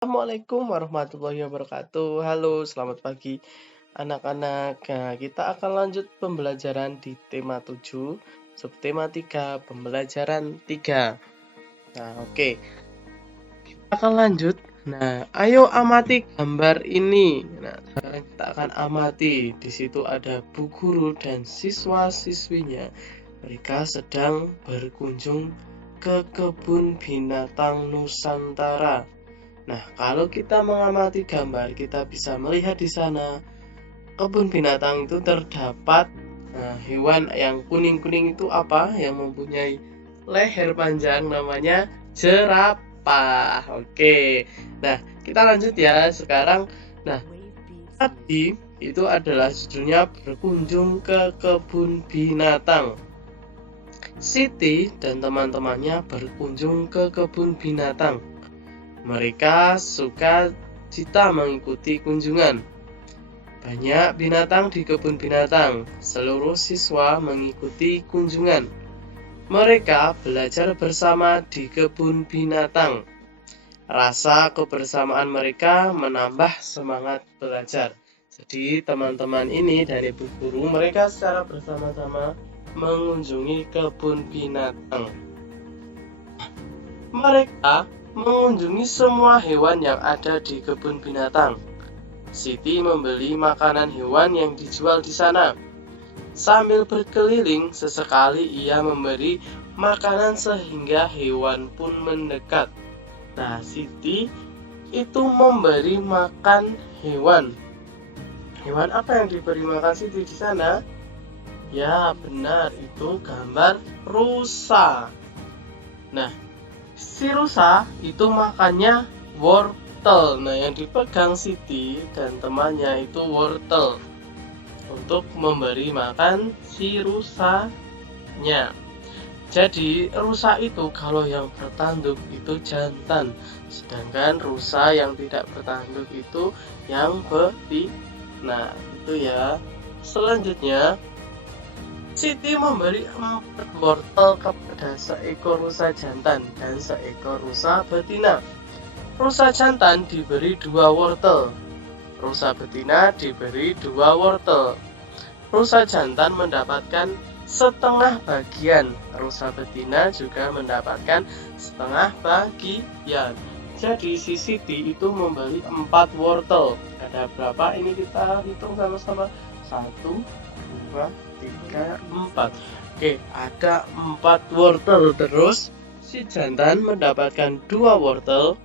Assalamualaikum warahmatullahi wabarakatuh. Halo, selamat pagi anak-anak. Nah, kita akan lanjut pembelajaran di tema 7, subtema 3, pembelajaran 3. Nah, oke. Kita akan lanjut. Nah, ayo amati gambar ini. Nah, sekarang kita akan amati. Di situ ada Bu Guru dan siswa-siswinya. Mereka sedang berkunjung ke kebun binatang Nusantara. Nah, kalau kita mengamati gambar, kita bisa melihat di sana kebun binatang itu terdapat hewan yang kuning-kuning itu apa? Yang mempunyai leher panjang namanya jerapah. Oke. Nah, kita lanjut ya sekarang. Nah, tadi itu adalah judulnya berkunjung ke kebun binatang. Siti dan teman-temannya berkunjung ke kebun binatang. Mereka suka cita mengikuti kunjungan. Banyak binatang di kebun binatang. Seluruh siswa mengikuti kunjungan. Mereka belajar bersama di kebun binatang. Rasa kebersamaan mereka menambah semangat belajar. Jadi teman-teman ini dari Bu Guru, mereka secara bersama-sama mengunjungi kebun binatang. Mereka mengunjungi semua hewan yang ada di kebun binatang. Siti membeli makanan hewan yang dijual di sana. Sambil berkeliling, sesekali ia memberi makanan sehingga hewan pun mendekat. Nah, Siti itu memberi makan hewan. Hewan apa yang diberi makan Siti di sana? Ya, benar, itu gambar rusa. Nah, si rusa itu makannya wortel. Nah, yang dipegang Siti dan temannya itu wortel untuk memberi makan si rusanya. Jadi rusa itu kalau yang bertanduk itu jantan, sedangkan rusa yang tidak bertanduk itu yang betina. Itu ya. Selanjutnya Siti memberi 4 wortel kepada seekor rusa jantan dan seekor rusa betina. Rusa jantan diberi 2 wortel. Rusa betina diberi 2 wortel. Rusa jantan mendapatkan setengah bagian. Rusa betina juga mendapatkan setengah bagian. Jadi si Siti itu memberi 4 wortel. Ada berapa? Ini kita hitung sama-sama. 1, 2, 3, 4. Oke, ada 4 wortel. Terus si jantan mendapatkan 2 wortel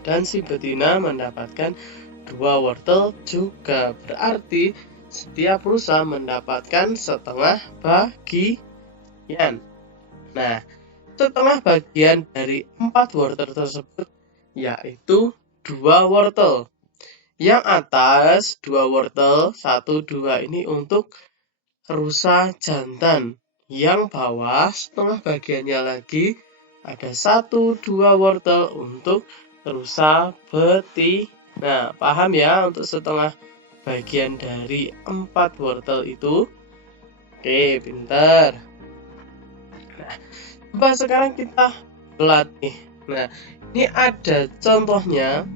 dan si betina mendapatkan 2 wortel juga. Berarti setiap rusa mendapatkan setengah bagian. Nah, setengah bagian dari 4 wortel tersebut yaitu 2 wortel. Yang atas 2 wortel, 1, 2 ini untuk rusa jantan. Yang bawah setengah bagiannya lagi ada 1, 2 wortel untuk rusa betina. Paham ya untuk setengah bagian dari 4 wortel itu? Oke, pintar. Nah, coba sekarang kita berlatih. Nah, ini ada contohnya.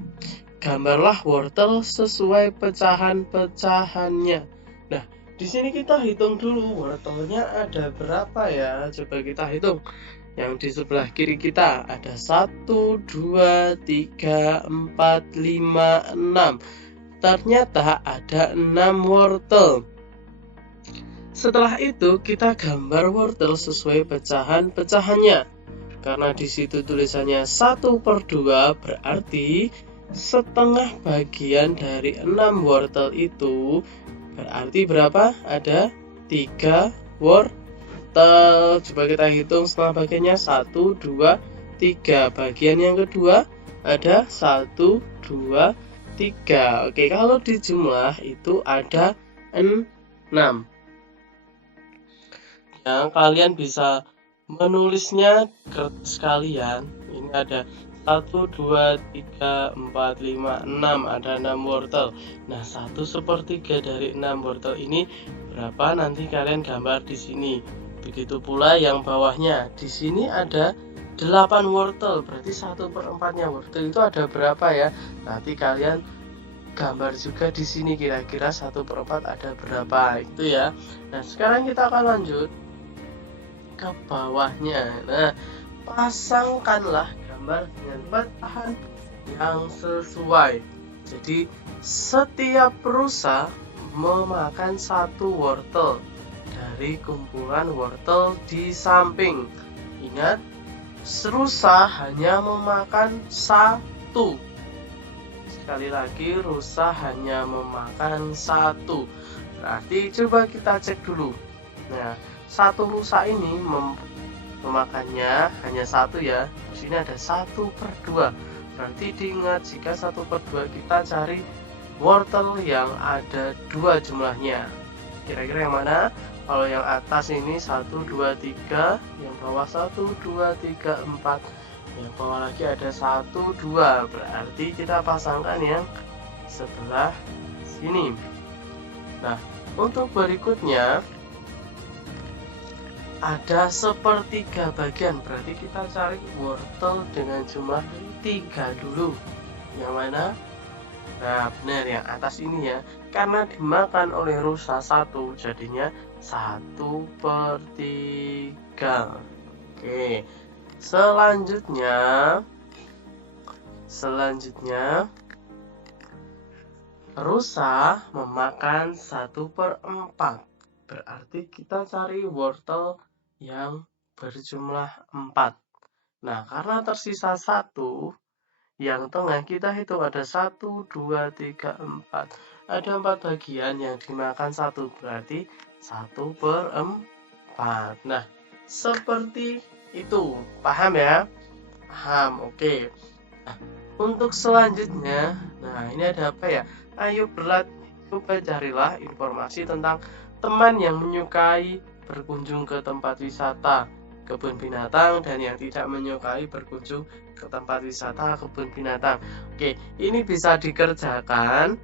Gambarlah wortel sesuai pecahan-pecahannya. Nah, di sini kita hitung dulu wortelnya ada berapa ya? Coba kita hitung. Yang di sebelah kiri kita ada 1, 2, 3, 4, 5, 6. Ternyata ada 6 wortel. Setelah itu kita gambar wortel sesuai pecahan-pecahannya. Karena di situ tulisannya 1/2 berarti setengah bagian dari 6 wortel itu berarti berapa? Ada 3 wortel. Coba kita hitung setengah bagiannya 1, 2, 3. Bagian yang kedua ada 1, 2, 3. Oke, kalau dijumlah itu ada 6. Ya, kalian bisa menulisnya kertas kalian. Ini ada 1, 2, 3, 4, 5, 6. Ada 6 wortel. Nah, 1/3 dari 6 wortel ini berapa? Nanti kalian gambar di sini. Begitu pula yang bawahnya. Di sini ada 8 wortel, berarti 1/4-nya wortel itu ada berapa ya? Nanti kalian gambar juga di sini kira-kira 1/4 ada berapa itu ya. Nah, sekarang kita akan lanjut ke bawahnya. Nah, pasangkanlah gambar dengan pecahan yang sesuai. Jadi setiap rusa memakan 1 wortel dari kumpulan wortel di samping. Ingat, rusa hanya memakan 1. Sekali lagi, rusa hanya memakan 1. Berarti coba kita cek dulu. Nah, 1 rusa ini memakannya hanya 1 ya. Di sini ada 1/2. Berarti diingat, jika 1/2 kita cari wortel yang ada 2 jumlahnya. Kira-kira yang mana? Kalau yang atas ini 1, 2, 3, yang bawah 1, 2, 3, 4. Yang bawah lagi ada 1, 2. Berarti kita pasangkan yang sebelah sini. Nah, untuk berikutnya ada 1/3 bagian. Berarti kita cari wortel dengan jumlah 3 dulu. Yang mana? Nah, benar yang atas ini ya. Karena dimakan oleh rusa 1, jadinya 1/3. Oke. Selanjutnya rusa memakan 1/4. Berarti kita cari wortel yang berjumlah 4. Nah, karena tersisa 1, yang tengah kita hitung ada 1, 2, 3, 4. Ada 4 bagian yang dimakan 1, berarti 1/4. Nah, seperti itu. Paham ya? Paham, oke. Nah, untuk selanjutnya, nah ini ada apa ya? Ayo carilah informasi tentang teman yang menyukai berkunjung ke tempat wisata kebun binatang dan yang tidak menyukai berkunjung ke tempat wisata kebun binatang. Oke, ini bisa dikerjakan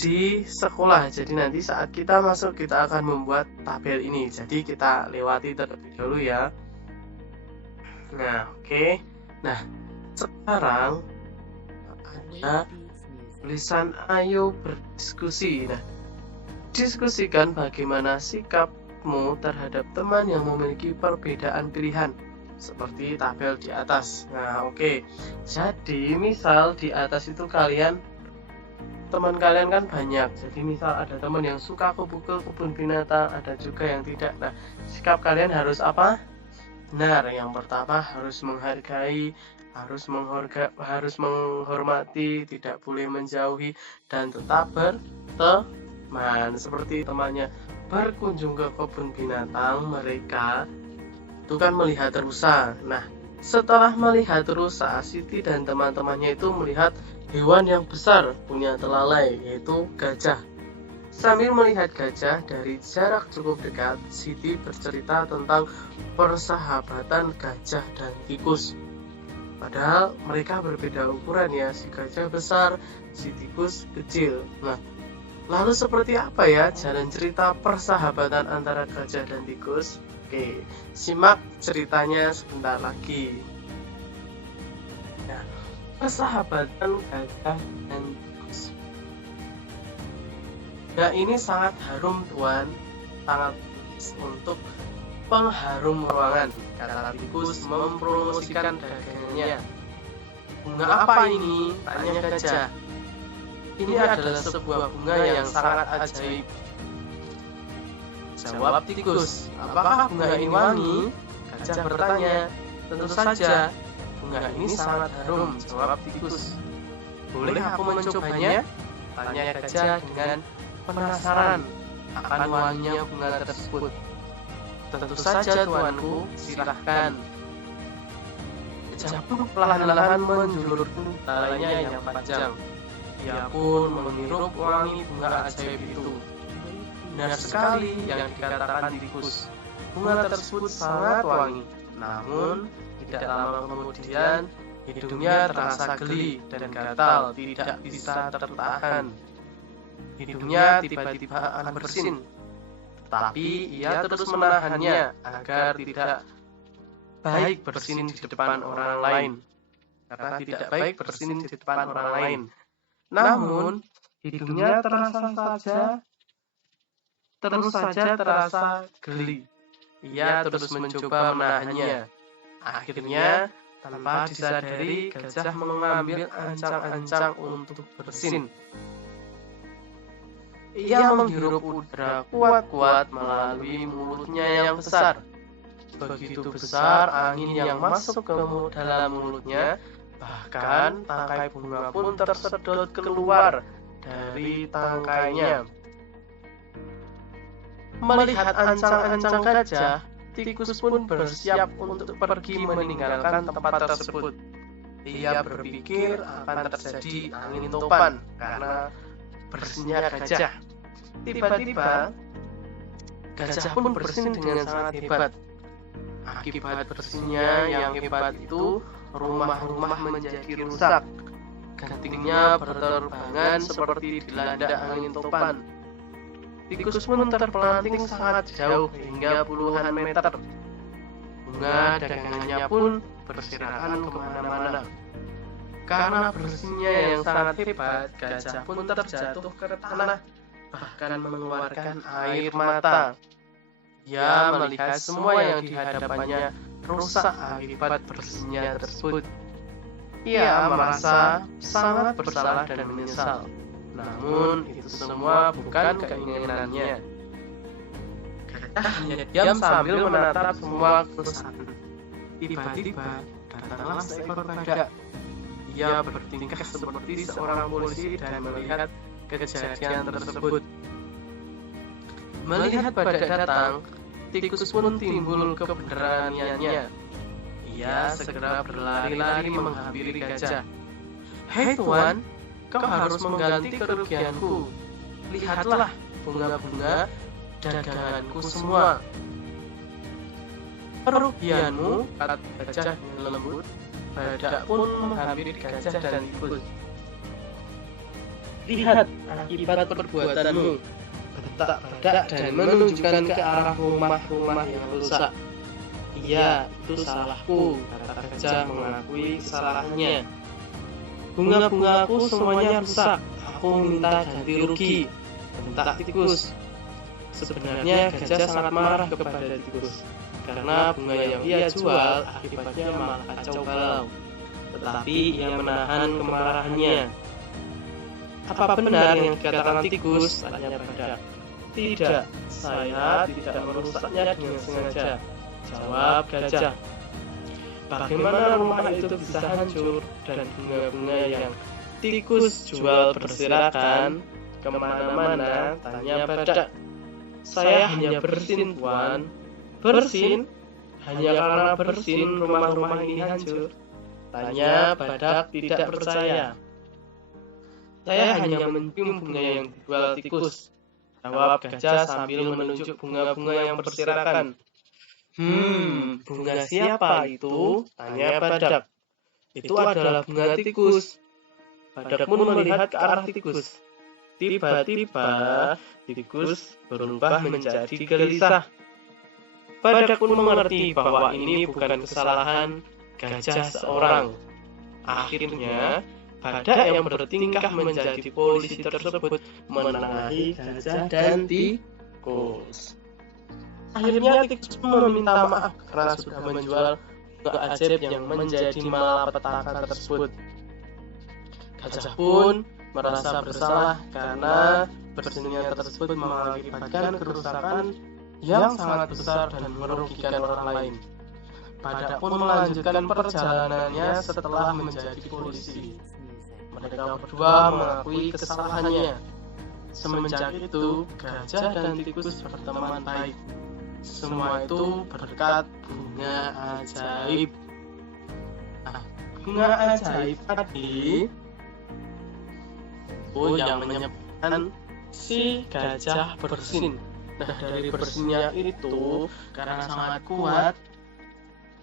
di sekolah. Jadi nanti saat kita masuk kita akan membuat tabel ini. Jadi kita lewati terlebih dahulu ya. Nah, oke. Nah, sekarang ada tulisan ayo berdiskusi. Nah, diskusikan bagaimana sikapmu terhadap teman yang memiliki perbedaan pilihan seperti tabel di atas. Nah, oke. Jadi, misal di atas itu teman kalian kan banyak. Jadi misal ada teman yang suka ke kebun binatang, ada juga yang tidak. Nah, sikap kalian harus apa? Benar, yang pertama harus menghargai, harus menghormati, tidak boleh menjauhi, dan tetap berteman. Seperti temannya berkunjung ke kebun binatang, mereka itu kan melihat rusa. Nah, setelah melihat rusa, Siti dan teman-temannya itu melihat hewan yang besar punya telalai, yaitu gajah. Sambil melihat gajah dari jarak cukup dekat, Siti bercerita tentang persahabatan gajah dan tikus. Padahal mereka berbeda ukuran ya, si gajah besar, si tikus kecil. Nah, lalu seperti apa ya jalan cerita persahabatan antara gajah dan tikus? Oke, simak ceritanya sebentar lagi. Nah, persahabatan gajah dan tikus. Nah, ini sangat harum Tuan, sangat untuk pengharum ruangan. Kata tikus mempromosikan dagangannya. Bunga apa ini? Tanya gajah. Ini adalah sebuah bunga yang sangat ajaib. Jawab tikus. Apakah bunga ini wangi? Gajah bertanya. Tentu saja, bunga ini sangat harum. Jawab tikus. Boleh aku mencobanya? Tanya gajah dengan penasaran akan wanginya bunga tersebut. Tentu saja tuanku, silahkan. Gajah pun perlahan-lahan menjulurkan talanya yang panjang. Ia pun menghirup wangi bunga ajaib itu. Benar sekali yang dikatakan tikus. Bunga tersebut sangat wangi. Namun, tidak lama kemudian, hidungnya terasa geli dan gatal, tidak bisa tertahan. Hidungnya tiba-tiba akan bersin, tapi ia terus menahannya agar tidak baik bersin di depan orang lain, karena tidak baik bersin di depan orang lain. Namun, hidungnya terus saja terasa geli. Ia terus mencoba menahannya. Akhirnya, tanpa disadari, gajah mengambil ancang-ancang untuk bersin. Ia menghirup udara kuat-kuat melalui mulutnya yang besar. Begitu besar angin yang masuk ke dalam mulutnya, bahkan tangkai bunga pun tersedot keluar dari tangkainya. Melihat ancang-ancang gajah, tikus pun bersiap untuk pergi meninggalkan tempat tersebut. Ia berpikir akan terjadi angin topan karena bersinnya gajah. Tiba-tiba, gajah pun bersin dengan sangat hebat. Akibat bersinnya yang hebat itu, rumah-rumah menjadi rusak. Gentingnya berterbangan seperti dilanda angin topan. Tikus pun terpelanting sangat jauh hingga puluhan meter. Bunga dagangannya pun berserakan kemana-mana. Karena bersinnya yang sangat hebat, gajah pun terjatuh ke tanah, bahkan mengeluarkan air mata. Ia melihat semua yang di hadapannya rusak akibat bersinnya tersebut. Ia merasa sangat bersalah dan menyesal. Namun itu semua bukan keinginannya. Gajah hanya diam sambil menatap semua kerusakan. Tiba-tiba datanglah seekor badak. Ia bertingkah seperti seorang polisi dan melihat kejadian tersebut. Melihat badak datang, tikus pun timbul keberaniannya. Ia segera berlari-lari menghampiri gajah. "Hei tuan, kau harus mengganti kerugianku. Lihatlah bunga-bunga daganganku semua." "Kerugianmu?" kata gajah dengan lembut. Badak pun menghampiri gajah dan tikus. "Lihat akibat perbuatanmu," kata badak dan menunjukkan ke arah rumah-rumah yang rusak. "Iya, itu salahku," kata gajah mengakui kesalahannya. "Bunga-bungaku semuanya rusak. Aku minta ganti rugi," bentak tikus. Sebenarnya gajah sangat marah kepada tikus, karena bunga yang ia jual akibatnya malah kacau balau. Tetapi ia menahan kemarahannya. "Apa benar yang dikatakan tikus?" tanya badak. "Tidak, saya tidak merusaknya dengan sengaja," jawab gajah. "Bagaimana rumah itu bisa hancur dan bunga-bunga yang tikus jual berserakan kemana-mana?" tanya badak. "Saya hanya bersin, tuan." "Bersin? Hanya karena bersin rumah-rumah ini hancur?" tanya badak tidak percaya. "Saya hanya mencium bunga yang dijual tikus," jawab gajah sambil menunjuk bunga-bunga yang berserakan. Bunga siapa itu?" tanya badak. "Itu adalah bunga tikus." Badak pun melihat ke arah tikus. Tiba-tiba, tikus berubah menjadi gelisah. Badak pun mengerti bahwa ini bukan kesalahan gajah seorang. Akhirnya, badak yang bertingkah menjadi polisi tersebut menengahi gajah dan tikus. Akhirnya tikus meminta maaf karena sudah menjual bunga ajaib yang menjadi malapetaka tersebut. Gajah pun merasa bersalah karena bersinnya tersebut mengakibatkan kerusakan yang sangat besar dan merugikan orang lain. Badak pun melanjutkan perjalanannya setelah menjadi polisi. Mereka berdua mengakui kesalahannya. Semenjak itu, gajah dan tikus berteman baik. Semua itu berkat bunga ajaib. Nah, bunga ajaib tadi yang menyebabkan si gajah bersin. Nah, dari bersinnya itu, karena sangat kuat,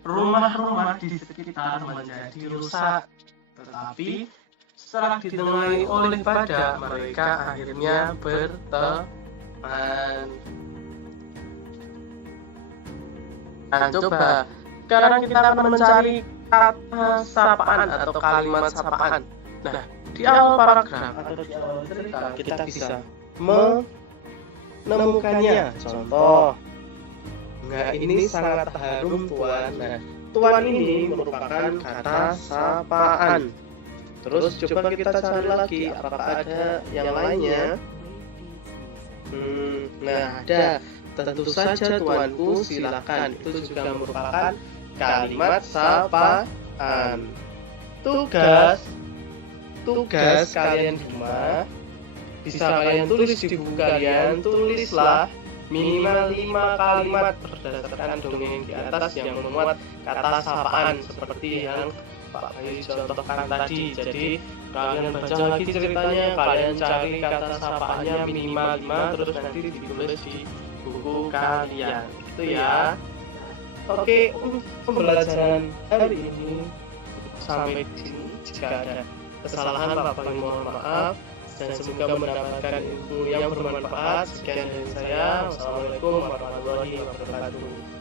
rumah-rumah di sekitar menjadi rusak. Tetapi setelah ditengahi oleh badak, mereka akhirnya berteman. Nah, coba sekarang kita akan mencari kata sapaan atau kalimat sapaan. Nah, di awal paragraf atau di awal cerita kita bisa menemukannya. Contoh, nah ini sangat harum tuan. Nah, tuan ini merupakan kata sapaan. Terus coba kita cari lagi apakah ada yang lainnya. Nah, ada. Tentu saja tuanku, silakan. Itu juga merupakan kalimat sapaan. Tugas kalian di rumah bisa kalian tulis di buku kalian. Tulislah minimal 5 kalimat berdasarkan dongeng di atas yang memuat kata sapaan seperti yang Pak Bayu contohkan tadi. Jadi kalian baca lagi ceritanya, kalian cari kata sapaannya minimal 5, terus nanti ditulis di buku kalian. Itu ya. Oke, pembelajaran hari ini sampai di sini. Jika ada kesalahan Pak Bayu mohon maaf, dan semoga mendapatkan ilmu yang bermanfaat. Sekian dari saya. Wassalamualaikum warahmatullahi wabarakatuh.